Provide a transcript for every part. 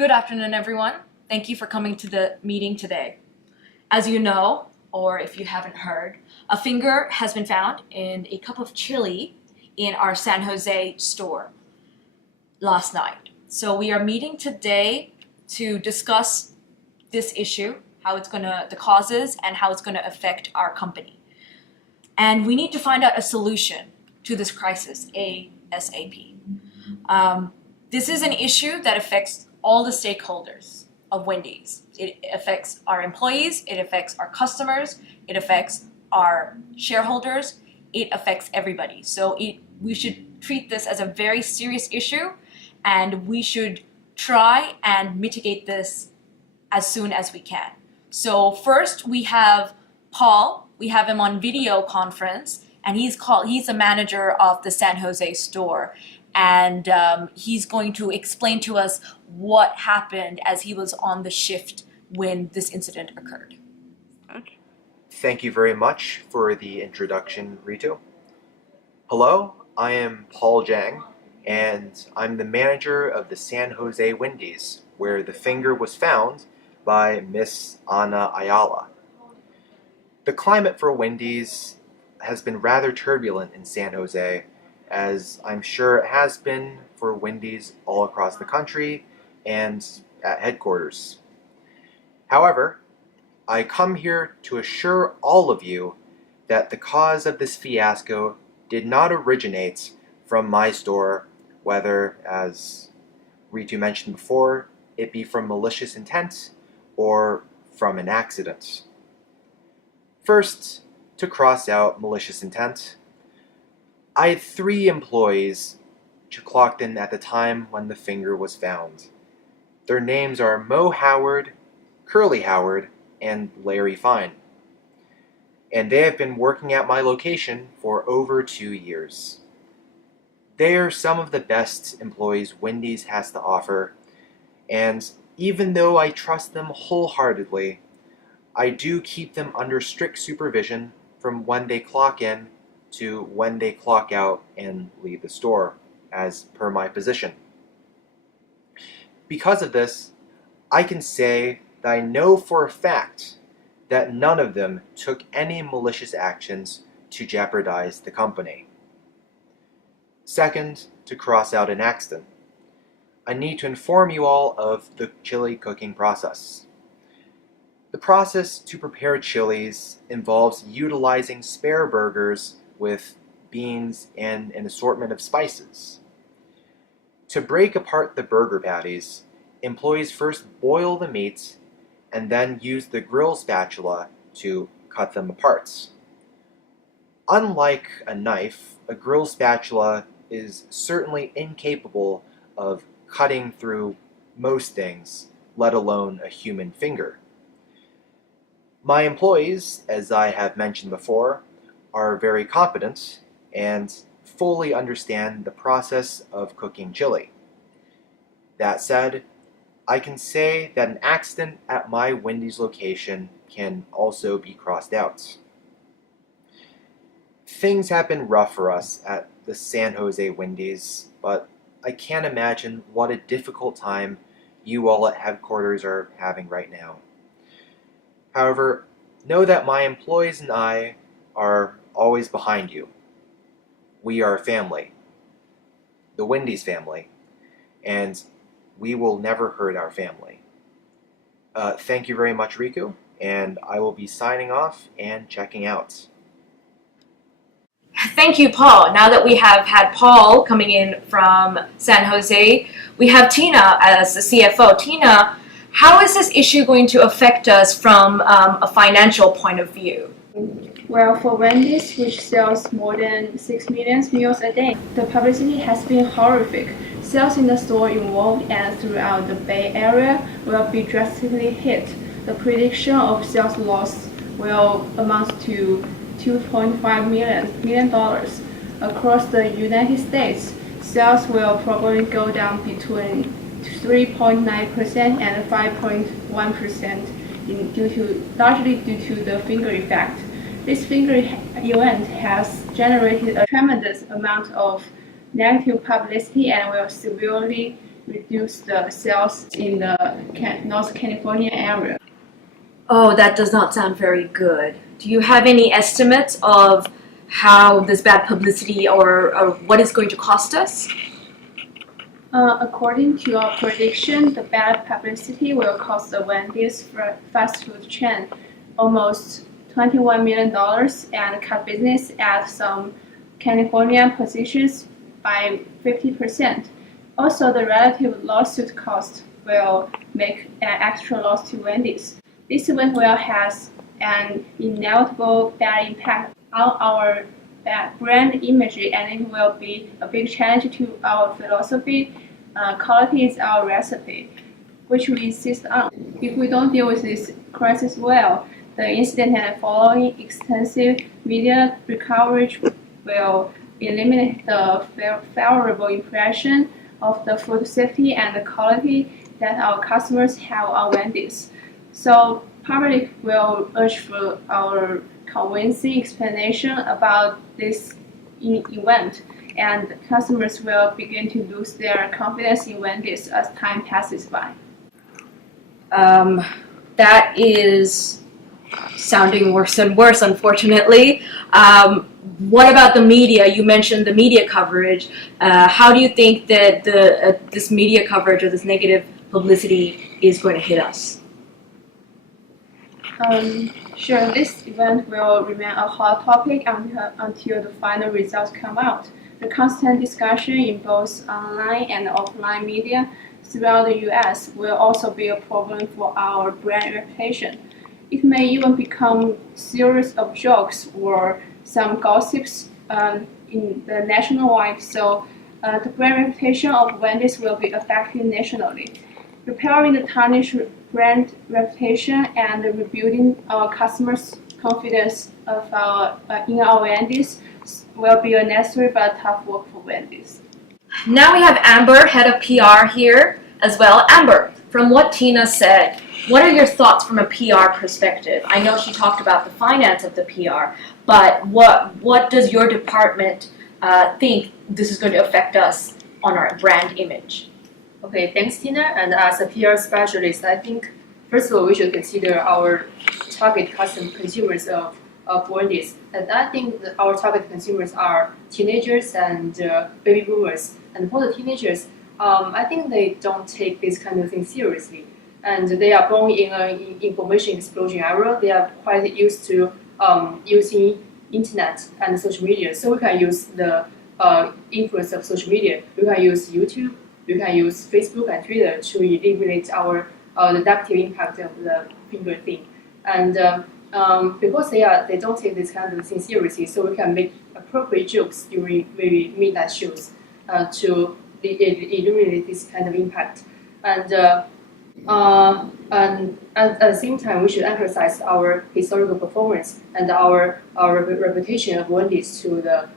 Good afternoon, everyone. Thank you for coming to the meeting today. As you know, or if you haven't heard, a finger has been found in a cup of chili in our San Jose store last night. So we are meeting today to discuss this issue, the causes, and how it's gonna affect our company. And we need to find out a solution to this crisis ASAP. This is an issue that affects all the stakeholders of Wendy's. It affects our employees, it affects our customers, it affects our shareholders, it affects everybody. So we should treat this as a very serious issue, and we should try and mitigate this as soon as we can. So first we have Paul. We have him on video conference, and he's the manager of the San Jose store. And he's going to explain to us what happened as he was on the shift when this incident occurred. Okay. Thank you very much for the introduction, Ritu. Hello, I am Paul Jang, and I'm the manager of the San Jose Wendy's, where the finger was found by Miss Ana Ayala. The climate for Wendy's has been rather turbulent in San Jose, as I'm sure it has been for Wendy's all across the country and at headquarters. However, I come here to assure all of you that the cause of this fiasco did not originate from my store, whether, as Ritu mentioned before, it be from malicious intent or from an accident. First, to cross out malicious intent, I had 3 employees who clocked in at the time when the finger was found. Their names are Mo Howard, Curly Howard, and Larry Fine. And they have been working at my location for over 2 years. They are some of the best employees Wendy's has to offer, and even though I trust them wholeheartedly, I do keep them under strict supervision from when they clock in to when they clock out and leave the store, as per my position. Because of this, I can say that I know for a fact that none of them took any malicious actions to jeopardize the company. Second, to cross out an accident, I need to inform you all of the chili cooking process. The process to prepare chilies involves utilizing spare burgers with beans and an assortment of spices. To break apart the burger patties, employees first boil the meat and then use the grill spatula to cut them apart. Unlike a knife, a grill spatula is certainly incapable of cutting through most things, let alone a human finger. My employees, as I have mentioned before, are very competent and fully understand the process of cooking chili. That said, I can say that an accident at my Wendy's location can also be crossed out. Things have been rough for us at the San Jose Wendy's, but I can't imagine what a difficult time you all at headquarters are having right now. However, know that my employees and I are always behind you. We are a family, the Wendy's family, and we will never hurt our family. Thank you very much, Riku, and I will be signing off and checking out. Thank you, Paul. Now that we have had Paul coming in from San Jose, we have Tina as the CFO. Tina, how is this issue going to affect us from a financial point of view? Well, for Wendy's, which sells more than 6 million meals a day, the publicity has been horrific. Sales in the store involved and throughout the Bay Area will be drastically hit. The prediction of sales loss will amount to $2.5 million. Across the United States, sales will probably go down between 3.9% and 5.1% largely due to the finger effect. This finger event has generated a tremendous amount of negative publicity and will severely reduce the sales in the North California area. Oh, that does not sound very good. Do you have any estimates of how this bad publicity or what it's going to cost us? According to our prediction, the bad publicity will cost the Wendy's fast food chain almost $21 million and cut business at some California positions by 50%. Also, the relative lawsuit cost will make an extra loss to Wendy's. This event will have an inevitable bad impact on our brand image, and it will be a big challenge to our philosophy. Quality is our recipe, which we insist on. If we don't deal with this crisis well, the incident and following extensive media coverage will eliminate the favorable impression of the food safety and the quality that our customers have on Wendy's. So public will urge for our convincing explanation about this event, and customers will begin to lose their confidence in Wendy's as time passes by. That is sounding worse and worse, unfortunately. What about the media? You mentioned the media coverage. How do you think that this media coverage or this negative publicity is going to hit us? Sure, this event will remain a hot topic until the final results come out. The constant discussion in both online and offline media throughout the US will also be a problem for our brand reputation. It may even become a series of jokes or some gossips in the nationwide, so the brand reputation of Wendy's will be affected nationally. Repairing the tarnished brand reputation and rebuilding our customers' confidence in our Wendy's will be a necessary but tough work for Wendy's. Now we have Amber, head of PR here as well. Amber, from what Tina said, what are your thoughts from a PR perspective? I know she talked about the finance of the PR, but what does your department think this is going to affect us on our brand image? Okay, thanks, Tina. And as a PR specialist, I think first of all we should consider our target consumers of Wendy's. And I think that our target consumers are teenagers and baby boomers. And for the teenagers, I think they don't take this kind of thing seriously. And they are born in an information explosion era. They are quite used to using internet and social media. So we can use the influence of social media. We can use YouTube. You can use Facebook and Twitter to eliminate our the negative impact of the finger thing. And because they don't take this kind of thing seriously, so we can make appropriate jokes during maybe midnight shows to eliminate this kind of impact. And at the same time, we should emphasize our historical performance and our reputation of Wendy's to the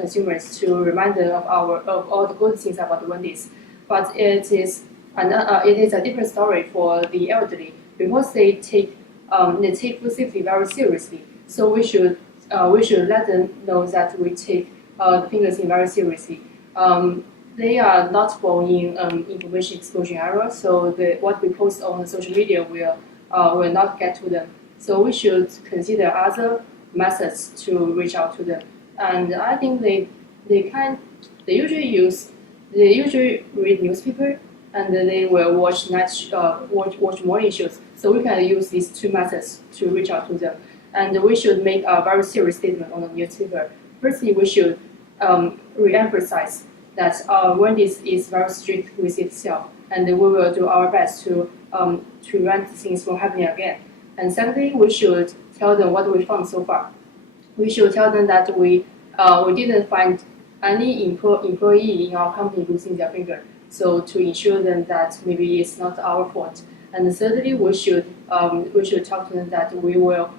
consumers, to remind them of all the good things about Wendy's. But it is a different story for the elderly because they take food safety very seriously. So we should let them know that we take the finger thing very seriously. They are not born in information explosion era, so what we post on the social media will not get to them. So we should consider other methods to reach out to them. And I think they usually read newspaper and they will watch watch morning shows. So we can use these two methods to reach out to them. And we should make a very serious statement on the newspaper. Firstly, we should re-emphasize that Wendy's is very strict with itself, and we will do our best to prevent things from happening again. And secondly, we should tell them what we found so far. We should tell them that we didn't find any employee in our company losing their finger. So to ensure them that maybe it's not our fault. And thirdly, we should talk to them that we will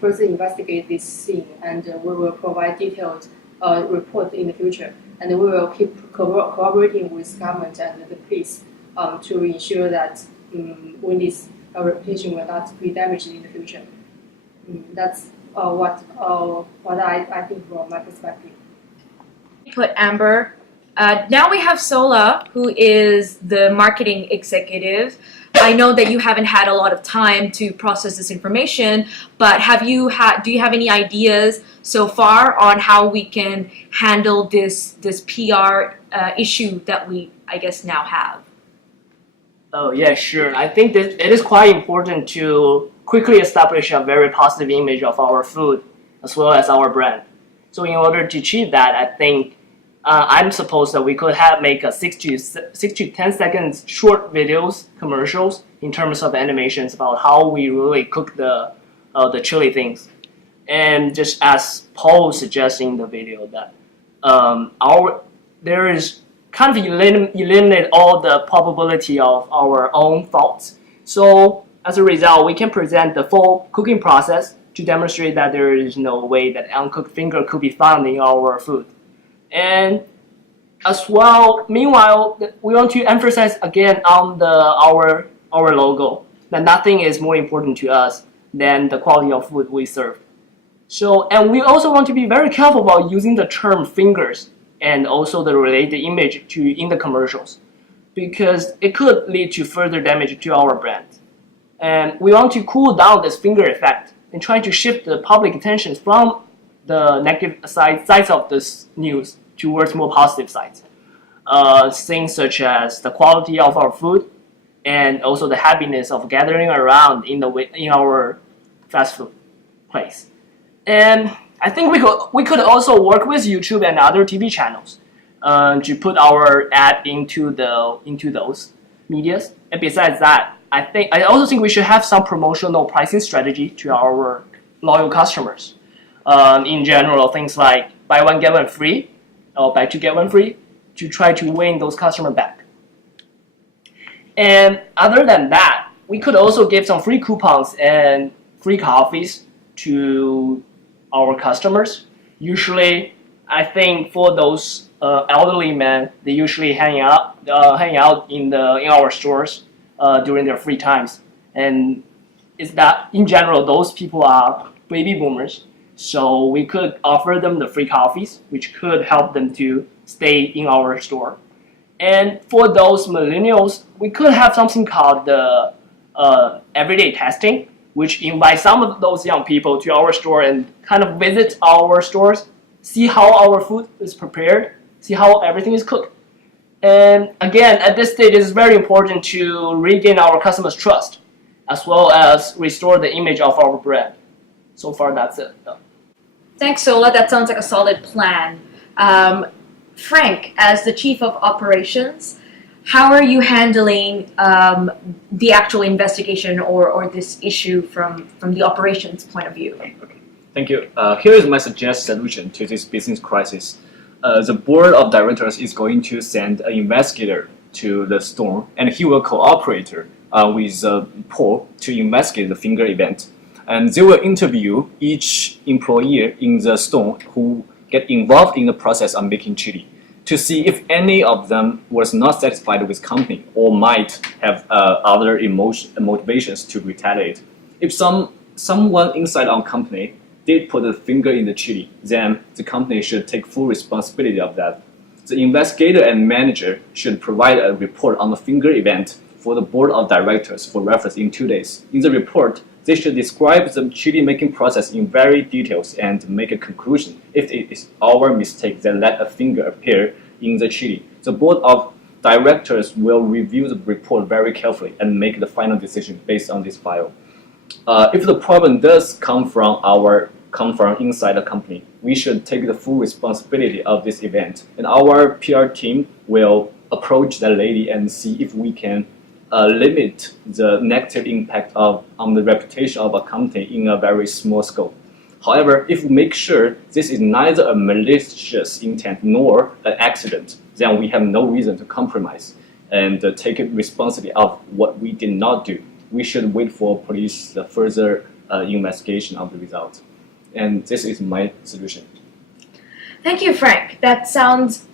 further investigate this thing and we will provide detailed report in the future. And we will keep cooperating with government and the police to ensure that Wendy's reputation will not be damaged in the future. That's what I think from my perspective. Put Amber, Now we have Sola, who is the marketing executive. I know that you haven't had a lot of time to process this information, but do you have any ideas so far on how we can handle this PR issue that we, I guess, now have? Oh, yeah, sure. I think that it is quite important to quickly establish a very positive image of our food as well as our brand. So in order to achieve that, I think I'm supposed that we could make a 6 to 10 seconds short videos, commercials in terms of animations about how we really cook the chili things. And just as Paul suggests in the video that there is kind of eliminate all the probability of our own faults. So as a result, we can present the full cooking process to demonstrate that there is no way that uncooked finger could be found in our food. And as well, meanwhile, we want to emphasize again on our logo that nothing is more important to us than the quality of food we serve. So, and we also want to be very careful about using the term fingers and also the related image in the commercials, because it could lead to further damage to our brand. And we want to cool down this finger effect and try to shift the public attention from the negative sides of this news towards more positive sides. Things such as the quality of our food and also the happiness of gathering around in our fast food place. And I think we could also work with YouTube and other TV channels to put our ad into those medias. And besides that, I also think we should have some promotional pricing strategy to our loyal customers. In general, things like buy one get one free or buy two get one free to try to win those customers back. And other than that, we could also give some free coupons and free coffees to our customers. Usually, I think for those elderly men, they usually hang out in our stores during their free times. And it's that in general, those people are baby boomers. So we could offer them the free coffees, which could help them to stay in our store. And for those millennials, we could have something called the everyday testing, which invites some of those young people to our store and kind of visit our stores, see how our food is prepared, see how everything is cooked. And again, at this stage, it is very important to regain our customers' trust, as well as restore the image of our brand. So far, that's it. Thanks, Sola. That sounds like a solid plan. Frank, as the Chief of Operations, how are you handling the actual investigation or this issue from the operations point of view? Okay. Thank you. Here is my suggested solution to this business crisis. The board of directors is going to send an investigator to the store, and he will cooperate with Paul to investigate the finger event. And they will interview each employee in the store who get involved in the process of making chili to see if any of them was not satisfied with company or might have other motivations to retaliate. If someone inside our company did put a finger in the chili, then the company should take full responsibility of that. The investigator and manager should provide a report on the finger event for the board of directors for reference in 2 days. In the report, they should describe the chili making process in very details and make a conclusion. If it is our mistake that let a finger appear in the chili, the board of directors will review the report very carefully and make the final decision based on this file. If the problem does come from inside the company, we should take the full responsibility of this event, and our PR team will approach that lady and see if we can limit the negative impact on the reputation of a company in a very small scope. However, if we make sure this is neither a malicious intent nor an accident, then we have no reason to compromise and take responsibility of what we did not do. We should wait for police further investigation of the result. And this is my solution. Thank you, Frank. That sounds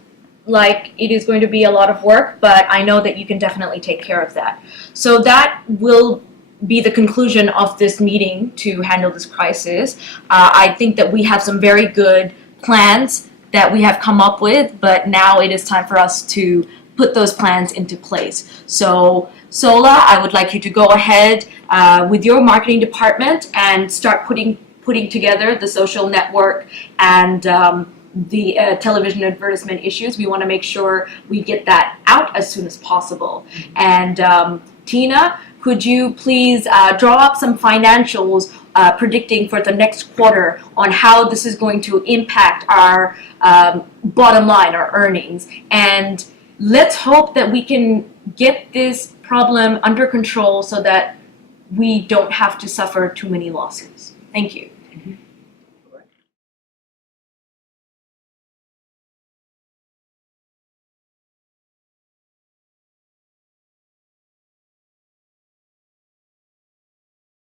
like it is going to be a lot of work, but I know that you can definitely take care of that. So that will be the conclusion of this meeting to handle this crisis. I think that we have some very good plans that we have come up with, but now it is time for us to put those plans into place. So Sola, I would like you to go ahead with your marketing department and start putting together the social network and the television advertisement issues. We want to make sure we get that out as soon as possible. And Tina, could you please draw up some financials predicting for the next quarter on how this is going to impact our bottom line, our earnings. And let's hope that we can get this problem under control so that we don't have to suffer too many losses. Thank you.